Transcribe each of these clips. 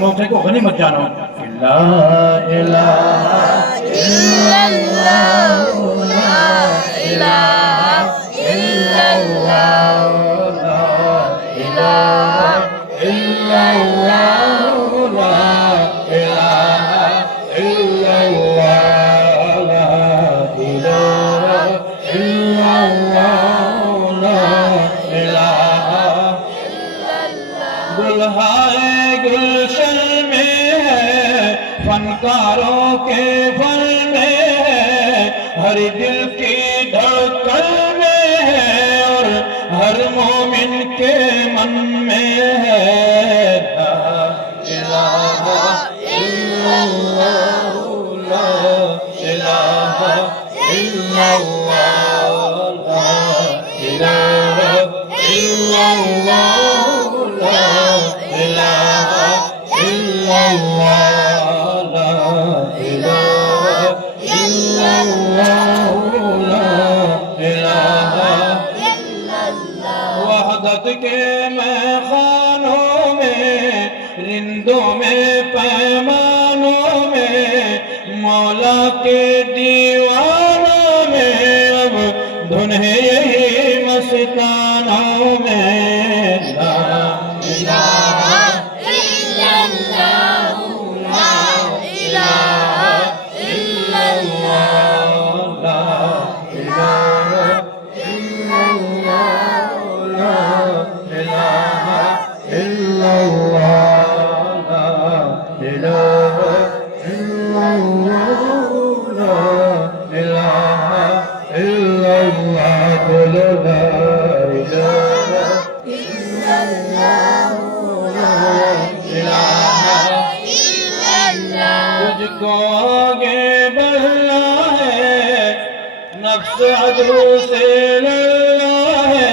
मौके को गनीमत जानो। ला इलाहा इल्लल्लाह ला इलाहा इल्लल्लाह ला इलाहा इल्लल्लाह ला इलाहा इल्लल्लाह ला इलाहा इल्लल्लाह ला इलाहा दुल्हाए गुलशन में है फनकारों के फन में है हर दिल की धड़कन में है और हर मोमिन के मन में है ला इलाहा इल्लल्लाह ला इलाहा इल्लल्लाह ला इलाहा इल्लल्लाह ला इलाहा इल्लल्लाह ला इलाहा इल्लल्लाह ला इलाहा वहदत के मैखानों में रिंदों में पैमानों में मौला के दीवानों में अब धुन है यही मस्तानों में ला इलाहा इल्लल्लाह ला इलाहा इल्लल्लाह ला इलाहा इल्लल्लाह ला इलाहा इल्लल्लाह ला इलाहा इल्लल्लाह ला इलाहा इल्लल्लाह बोलो ला इलाहा इल्लल्लाह ला इलाहा तुझको आगे बढ़ना है नफ्स अदू से लड़ना है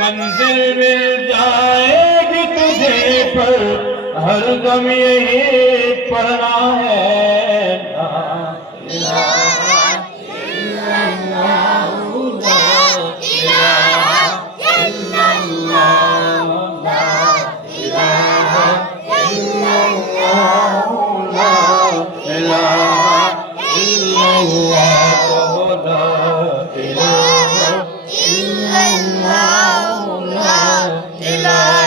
मंजिल मिल जाएगी तुझे पर हर दम यही पढ़ना है ला इलाहा इल्लल्लाह ला इलाहा इल्लल्लाह ला इलाहा इल्लल्लाह ला इलाहा इल्लल्लाह ला इलाहा इल्लल्लाह ला इलाहा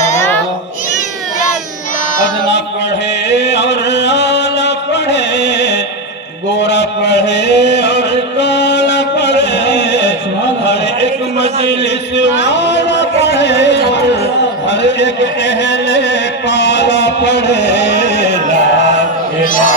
अदना पढ़े और आला पढ़े गोरा पढ़े और काला पढ़े हर एक मजलिस वाला पढ़े और हर एक अहले पाला पढ़े ला इलाहा